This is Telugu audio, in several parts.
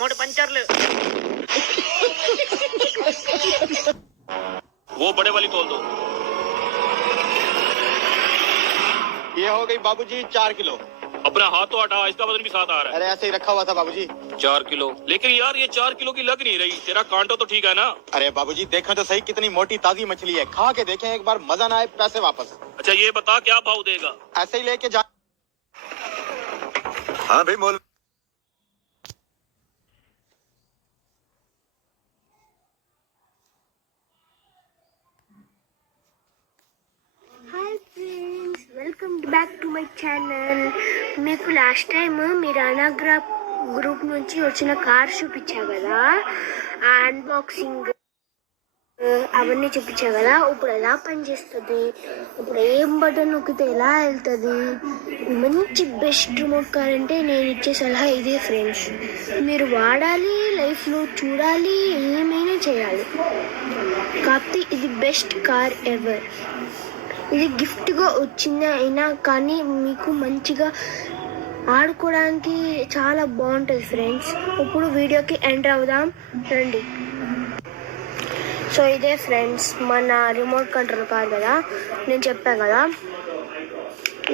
మూడు పంచర్లు वो बड़े वाली तोल दो। ये हो गई बाबूजी 4 किलो। अपना हाथ तो हटा, इसका वजन भी साथ आ रहा है। अरे ऐसे ही रखा हुआ था बाबूजी। 4 किलो, लेकिन यार ये 4 किलो की लग नहीं रही। तेरा कांटो तो ठीक है ना? अरे बाबूजी देखो तो सही कितनी मोटी ताजी मछली है, खा के देखें एक बार, मजा ना आए पैसे वापस। अच्छा ये बता क्या भाव देगा? ऐसे ही लेके जा। हाँ भाई मोल। Hi friends, welcome back to my channel. మీకు లాస్ట్ టైం మీరు అనాగ్రా గ్రూప్ నుంచి వచ్చిన కార్ చూపించా కదా, ఆ అన్బాక్సింగ్ అవన్నీ చూపించా కదా. ఇప్పుడు ఎలా పనిచేస్తుంది, ఇప్పుడు ఏం బటన్ నొక్కితే ఎలా వెళ్తుంది, మంచి బెస్ట్ రిమోట్ కార్ అంటే నేను ఇచ్చే సలహా ఇదే ఫ్రెండ్స్. మీరు వాడాలి, లైఫ్లో చూడాలి, ఏమైనా చేయాలి. కాకపోతే ఇది బెస్ట్ కార్ ఎవర్. ఇది గిఫ్ట్గా వచ్చింది అయినా కానీ మీకు మంచిగా ఆడుకోవడానికి చాలా బాగుంటుంది ఫ్రెండ్స్. ఇప్పుడు వీడియోకి ఎంటర్ అవుదాం రండి. సో ఇదే ఫ్రెండ్స్ మన రిమోట్ కంట్రోల్ కార్ కదా, నేను చెప్పాను కదా.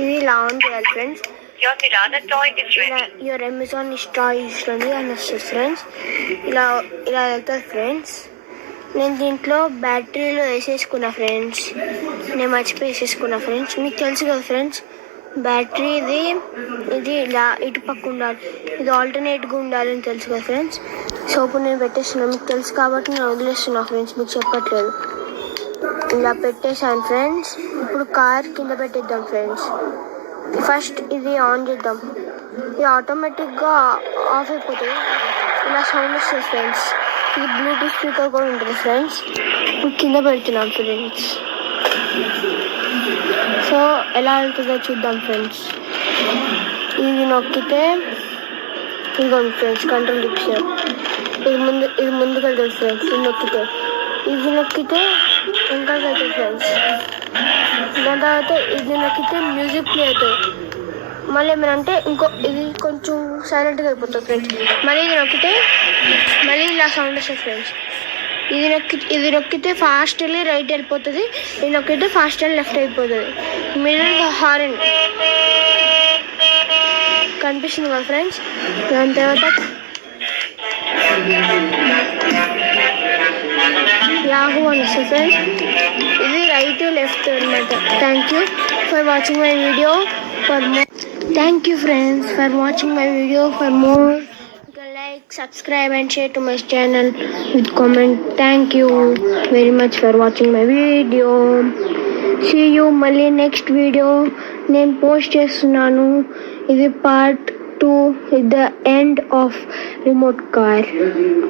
ఇది ఇలా ఆన్ చేయాలి ఫ్రెండ్స్. యువర్ అమెజాన్ టాయ్ ఇస్తుంది అని వస్తుంది ఫ్రెండ్స్. ఇలా ఇలా వెళ్తుంది ఫ్రెండ్స్. నేను దీంట్లో బ్యాటరీలో వేసేసుకున్నా ఫ్రెండ్స్, నేను మర్చిపోయి వేసేసుకున్నా ఫ్రెండ్స్. మీకు తెలుసు కదా ఫ్రెండ్స్, బ్యాటరీ ఇది ఇలా ఇటు పక్క ఉండాలి, ఇది ఆల్టర్నేట్గా ఉండాలని తెలుసు కదా ఫ్రెండ్స్. సో ఇప్పుడు నేను పెట్టేస్తున్నాను, మీకు తెలుసు కాబట్టి నేను వదిలేస్తున్నా ఫ్రెండ్స్, మీకు చెప్పట్లేదు. ఇలా పెట్టేసాను ఫ్రెండ్స్. ఇప్పుడు కార్ కింద పెట్టేద్దాం ఫ్రెండ్స్. ఫస్ట్ ఇది ఆన్ చేద్దాం. ఇది ఆటోమేటిక్గా ఆఫ్ అయిపోతుంది, ఇలా సౌండ్ వస్తుంది ఫ్రెండ్స్. ఇది బ్లూటూత్ స్పీకర్ కూడా ఉంటుంది ఫ్రెండ్స్. ఇప్పుడు కింద పెడుతున్నాం ఫ్రెండ్స్. సో ఎలా వెళ్తుందో చూద్దాం ఫ్రెండ్స్. ఇది నొక్కితే ఇదిగోండి ఫ్రెండ్స్, కంట్రోల్ డిక్షన్. ఇది ముందుకు వెళ్తుంది ఫ్రెండ్స్. ఇది నొక్కితే ఇంకా వెళ్తుంది ఫ్రెండ్స్. దాని తర్వాత ఇది నొక్కితే మ్యూజిక్ ప్లే అవుతుంది. మళ్ళీ ఏమైనా ఇది కొంచెం సైలెంట్గా అయిపోతుంది ఫ్రెండ్స్. మళ్ళీ ఇది నొక్కితే మళ్ళీ ఇలా సౌండ్ వస్తుంది ఫ్రెండ్స్. ఇది నొక్కితే ఫాస్ట్ వెళ్ళి రైట్ వెళ్ళిపోతుంది, ఇది నొక్కితే ఫాస్ట్ వెళ్ళి లెఫ్ట్ అయిపోతుంది. మిడిల్ హార్న్ కనిపిస్తుంది కదా ఫ్రెండ్స్. దాని తర్వాత యాహూ అని వస్తుంది ఫ్రెండ్స్. ఇది రైట్ లెఫ్ట్ అనమాట. Thank you for watching my video. Thank you friends for watching my video. For more, you can like, subscribe and share to my channel with comment. Thank you very much for watching my video. See you మళ్ళీ నెక్స్ట్ వీడియో నేను పోస్ట్ చేస్తున్నాను. ఇది part 2 with the end of remote car.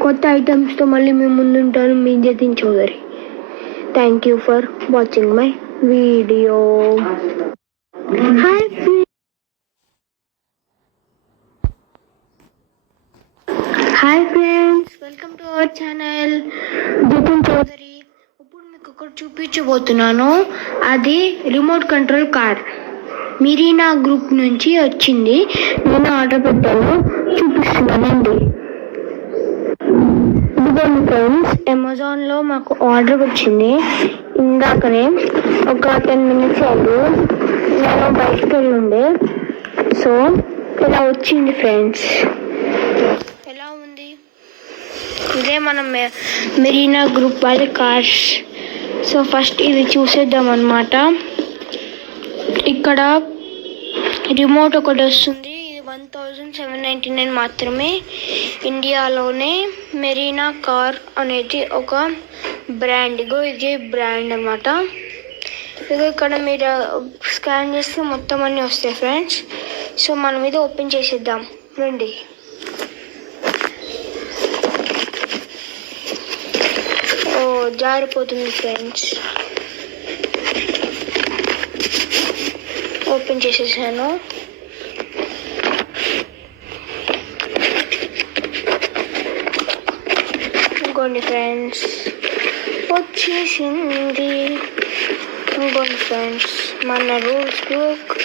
కొత్త ఐటమ్స్తో మళ్ళీ మేము ముందుంటాను. మీ Jatin Chaudhary. Thank you for watching my video. Hi friends, welcome to our channel Jatin Chaudhary. ఇప్పుడు మీకు ఒకటి చూపించబోతున్నాను. అది రిమోట్ కంట్రోల్ కార్ మిరీనా గ్రూప్ నుంచి వచ్చింది. నేను ఆర్డర్ పెట్టాను, చూపిస్తున్నానండి. ఇదిగోండి ఫ్రెండ్స్, అమెజాన్లో మాకు ఆర్డర్ వచ్చింది ఇందాకనే, ఒక 10 minutes అయింది. నేను బయటకు వెళ్ళుండే, సో ఇలా వచ్చింది ఫ్రెండ్స్. ఇదే మనం మెరీనా గ్రూప్ వాళ్ళ కార్స్. సో ఫస్ట్ ఇది చూసేద్దాం అన్నమాట. ఇక్కడ రిమోట్ ఒకటి వస్తుంది. ఇది 1799 మాత్రమే. ఇండియాలోనే మెరీనా కార్ అనేది ఒక బ్రాండ్. ఇది బ్రాండ్ అన్నమాట. ఇది ఇక్కడ మీరు స్కాన్ చేస్తే మొత్తం అన్నీ వస్తాయి ఫ్రెండ్స్. సో మనం ఇది ఓపెన్ చేసేద్దాం రండి. జారిపోతుంది ఫ్రెండ్స్. ఓపెన్ చేసేసాను. ఇంకోండి ఫ్రెండ్స్ వచ్చేసింది. ఇంకోండి ఫ్రెండ్స్ మన రూల్స్ బుక్.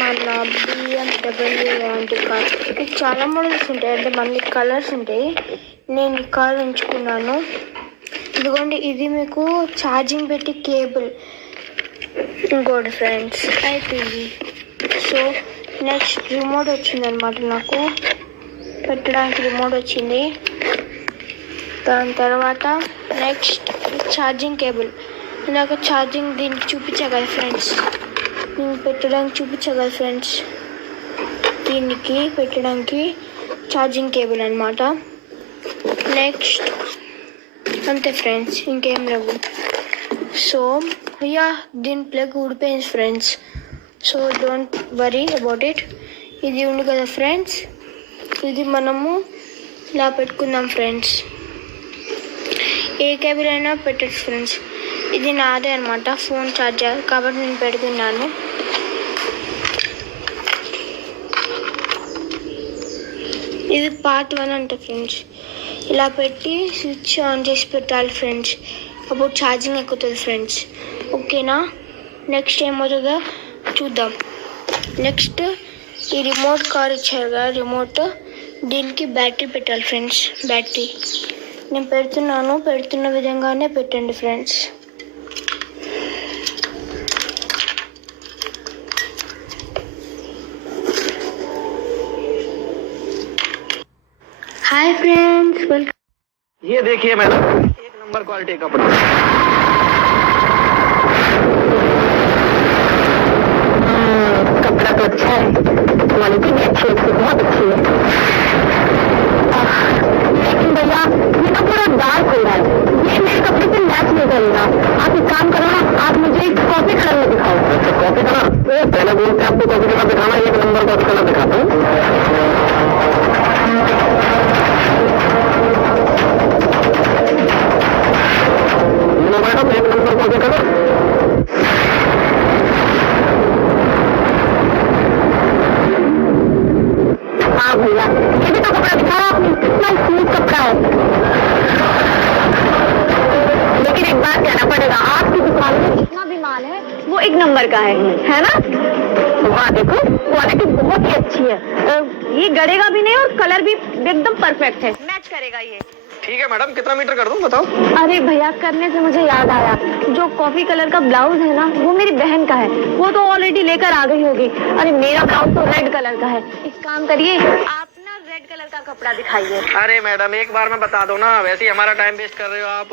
మన BMW లాంటి కార్. ఇది చాలా మోడల్స్ ఉంటాయి, అంటే మళ్ళీ కలర్స్ ఉంటాయి. నేను ఈ కార్ ఎంచుకున్నాను. ఇదిగోండి, ఇది మీకు ఛార్జింగ్ పెట్టి కేబుల్. ఇంకోటి ఫ్రెండ్స్ అయిపోయింది. సో నెక్స్ట్ రిమోట్ వచ్చిందనమాట, నాకు పెట్టడానికి రిమోట్ వచ్చింది. దాని తర్వాత నెక్స్ట్ ఛార్జింగ్ కేబుల్. నాకు ఛార్జింగ్ దీనికి చూపించా కదా ఫ్రెండ్స్, నేను పెట్టడానికి చూపించా కదా ఫ్రెండ్స్, దీనికి పెట్టడానికి ఛార్జింగ్ కేబుల్ అనమాట. నెక్స్ట్ అంతే ఫ్రెండ్స్, ఇంకేం లేవు. సో దీని ప్లగ్ ఊడిపోయింది friends. So don't worry about it. ఇది ఉంది కదా ఫ్రెండ్స్, ఇది మనము ఇలా పెట్టుకుందాం ఫ్రెండ్స్. ఏ కేబుల్ అయినా పెట్టచ్చు ఫ్రెండ్స్. ఇది నాదే అనమాట, ఫోన్ ఛార్జర్, కాబట్టి నేను పెడుతున్నాను. ఇది పార్ట్ 1 అంట ఫ్రెండ్స్. ఇలా పెట్టి స్విచ్ ఆన్ చేసి పెట్టాలి ఫ్రెండ్స్, అప్పుడు ఛార్జింగ్ ఎక్కుతుంది ఫ్రెండ్స్. ఓకేనా? నెక్స్ట్ ఏమవుతుందో చూద్దాం. నెక్స్ట్ ఈ రిమోట్ కార్ ఇచ్చారు కదా, రిమోట్, దీనికి బ్యాటరీ పెట్టాలి ఫ్రెండ్స్. బ్యాటరీ నేను పెడుతున్నాను, పెడుతున్న విధంగానే పెట్టండి ఫ్రెండ్స్. Hi friends, welcome. ये देखिए मैडम, एक नंबर क्वालिटी कपड़ा। कपड़ा तो अच्छा है, क्वालिटी भी अच्छी है, बहुत अच्छी है। लेकिन भैया ये तो पूरा डार्क हो रहा है, ये मेरे कपड़े पे मैच नहीं करेगा। आप एक काम करो ना, आप मुझे एक कॉफी कलर में दिखाओ। अच्छा, कॉफी कलर? पहले बोलते आपको कॉफी कलर दिखाना, एक नंबर कॉफी कलर दिखाता हूँ। मैडम एक नंबर कॉफी कलर। हाँ भैया, ये भी तो कपड़ा दिखाया आपने, कितना स्मूथ कपड़ा है। लेकिन एक बात कहना पड़ेगा, आपकी दुकान में जितना भी माल है वो एक नंबर का है ना? वहाँ देखो, क्वालिटी बहुत ही अच्छी है। ये गड़ेगा भी नहीं और कलर भी एकदम परफेक्ट है, मैच करेगा ये। ठीक है मैडम, कितना मीटर कर दूं बताओ? अरे भैया, करने से मुझे याद आया, जो कॉफी कलर का ब्लाउज है ना, वो मेरी बहन का है, वो तो ऑलरेडी लेकर आ गई होगी। अरे मेरा ब्लाउज तो रेड कलर का है। एक काम करिए, आप ना रेड कलर का कपड़ा दिखाइए। अरे मैडम, एक बार में बता दो ना, वैसे ही हमारा टाइम वेस्ट कर रहे हो आप।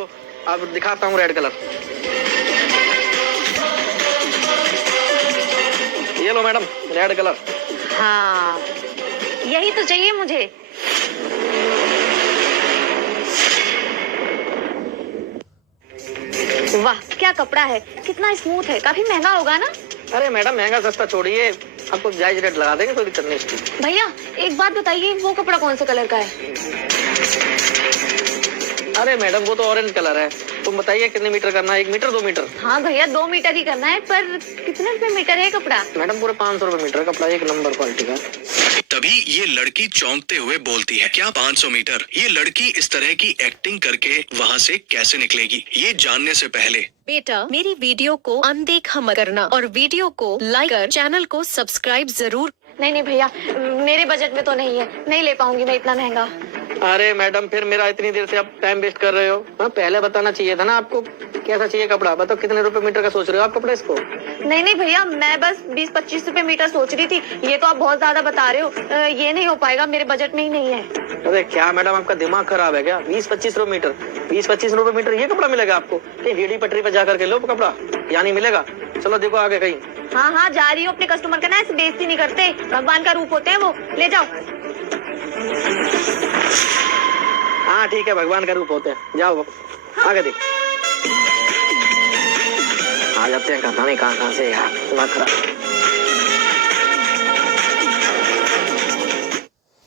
अब दिखाता हूँ रेड कलर। ये लो मैडम, रेड कलर। हाँ, यही तो चाहिए मुझे। वाह, क्या कपड़ा है, कितना स्मूथ है, काफी महंगा होगा ना? अरे मैडम, महंगा सस्ता छोड़िए, आपको जायज रेट लगा देंगे, कोई दिक्कत नहीं इसकी। भैया एक बात बताइए, वो कपड़ा कौन से कलर का है? अरे मैडम, वो तो ऑरेंज कलर है। तुम बताइए कितने मीटर करना है? 1 मीटर 2 मीटर? हाँ भैया, 2 मीटर ही करना है, पर कितने रुपए मीटर है कपड़ा? मैडम पूरे 500 रुपए मीटर कपड़ा, एक नंबर क्वालिटी का। तभी ये लड़की चौंकते हुए बोलती है, क्या 500 मीटर? ये लड़की इस तरह की एक्टिंग करके वहाँ से कैसे निकलेगी, ये जानने से पहले बेटा, मेरी वीडियो को अनदेखा मत करना और वीडियो को लाइक कर चैनल को सब्सक्राइब जरूर। नहीं भैया, मेरे बजट में तो नहीं है, नहीं ले पाऊंगी मैं इतना महंगा। अरे मैडम, फिर मेरा इतनी देर से आप टाइम वेस्ट कर रहे हो। हाँ, पहले बताना चाहिए था ना आपको, कैसा चाहिए कपड़ा। बताओ कितने रुपए मीटर का सोच रहे हो आप कपड़े इसको? नहीं भैया, मैं बस 20-25 रुपए मीटर सोच रही थी, ये तो आप बहुत ज्यादा बता रहे हो। ये नहीं हो पाएगा, मेरे बजट में ही नहीं है। अरे क्या मैडम, आपका दिमाग खराब है क्या? 20-25 रुपए मीटर, 20-25 रुपए मीटर ये कपड़ा मिलेगा आपको? ये रेडी पटरी पे जाकर के लो कपड़ा, यहाँ नहीं मिलेगा। चलो देखो आगे कहीं। हाँ, जा रही हूँ, अपने कस्टमर का ना ऐसे बेइज्जती नहीं करते, भगवान का रूप होते हैं वो, ले जाओ। हाँ ठीक है, भगवान का रूप होते हैं, जाओ आगे देख। आ जाते हैं, कहा नहीं कहाँ से यार, दिमाग खराब।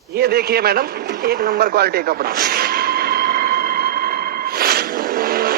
ये देखिए मैडम, एक नंबर क्वालिटी कपड़ा।